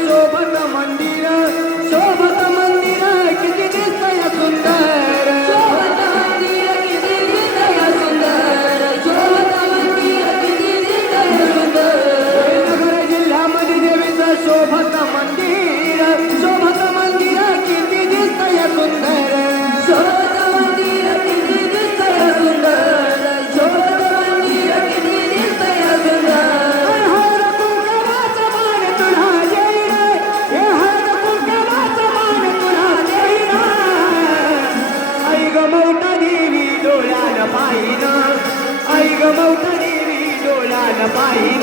शोभत मंदिर शोभत da Bahia.